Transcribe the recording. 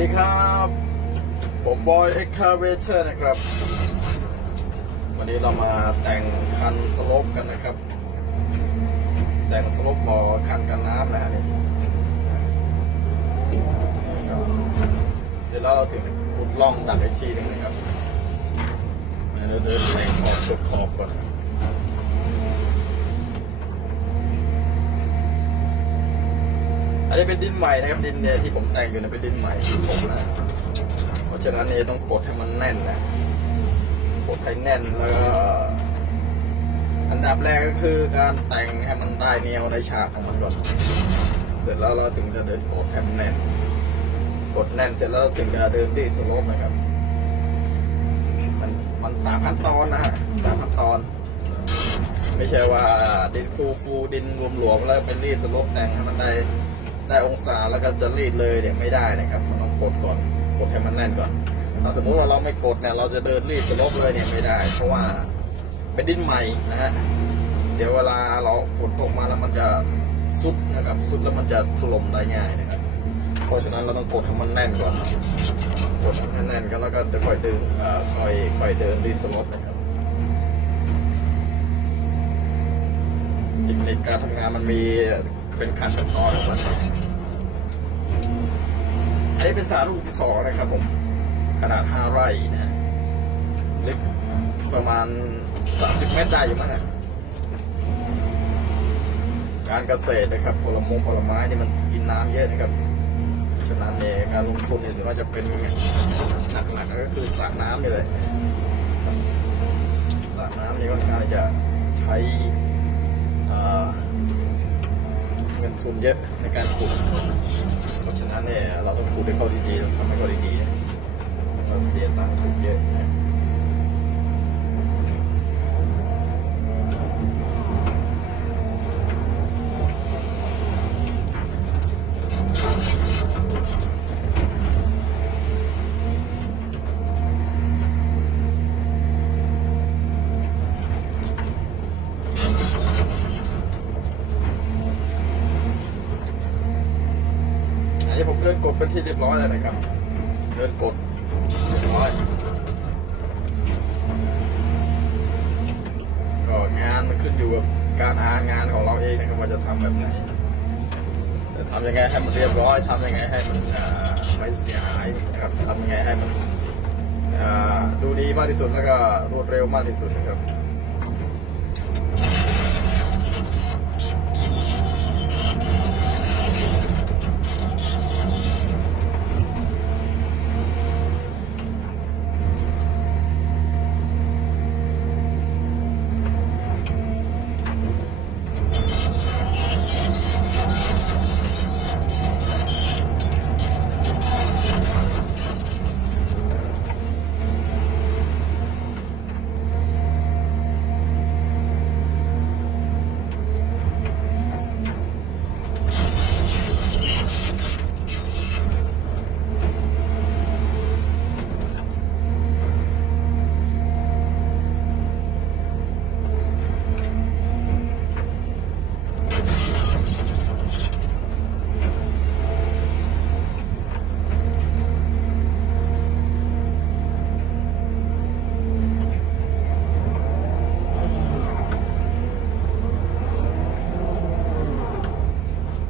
ดีครับ ผมบอยเอ็กคาเวเชอร์นะครับ วันนี้เรามาแต่งคันสลปกันนะครับ แต่งสลปบ่อคันกันน้ำนะฮะนี่เสร็จแล้วเราถึงขุดล่องดักอีกทีหนึงนะครับเราเดินแต่งขอบจุดขอบก่อน อันนี้เป็นดินใหม่นะครับดินเนี่ยที่ผมแต่งอยู่นี่ยเป็นดินใหม่ผมนะเพราะฉะนั้นเนี่ยต้องกดให้มันแน่นนะกดให้แน่นแล้วก็อันดับแรกก็คือการแต่งให้มันได้แนวได้ฉากของมันก่อนเสร็จแล้วเราถึงจะเดินกดให้มันแน่น กดแน่นเสร็จแล้วถึงจะเดินดีสโลปนะครับ มันมันสามขั้นตอนนะฮะสามขั้นตอนไม่ใช่ว่าดินฟูฟูดินรวมๆแล้วเป็นรีดสโลปแต่งให้มันได้ ได้องศาแล้วก็จะรีดเลยเนี่ยไม่ได้นะครับมันต้องกดก่อนกดให้มันแน่นก่อนถ้าสมมุติว่าเราไม่กดเนี่ยเราจะเดินรีดสโลปเลยเนี่ยไม่ได้ เพราะว่าเป็นดินใหม่นะฮะเดี๋ยวเวลาเราฝนตกมาแล้วมันจะซุดนะครับซุดแล้วมันจะถล่มได้ง่ายนะครับ เพราะฉะนั้นเราต้องกดให้มันแน่นก่อนกดให้มันแน่นกันแล้วก็จะค่อยดึงเอ่อค่อยค่อยเดินรีดสลปนะครับเทคนิคการทำงานมันมีเป็นขั้นเป็นตอนของมัน อันนี้เป็นสาลูกสอนะครับผม ขนาด5ไร่นะฮะลึกประมาณ30เมตรได้อยู่มั้งนะการเกษตรนะครับผลมงผลไม้นี่มันกินน้ำเยอะนะครับฉะนั้นเนี่ยการลงทุนเนี่ยส่วนมากจะเป็นหนักๆก็คือสระน้ำนี่เลยสระน้ำนี่ค่อนข้างจะใช้อ่อเงินทุนเยอะในการขุดเพราะฉะนั้นเนี่ยเราต้องขุดให้เขาดีๆทำให้เขาดีๆเราเสียตังค์ทุนเยอะนะ ดินกดเป็นที่เรียบร้อยแล้วนะครับ เดินกดเรียบร้อยก็งานมันขึ้นอยู่กับการอ่านงานของเราเองนะครับว่าจะทำแบบไหนจะทำยังไงให้มันเรียบร้อยทำยังไงให้มันไม่เสียหายนะครับทำยังไงให้มันดูดีมากที่สุดแล้วก็รวดเร็วมากที่สุดนะครับ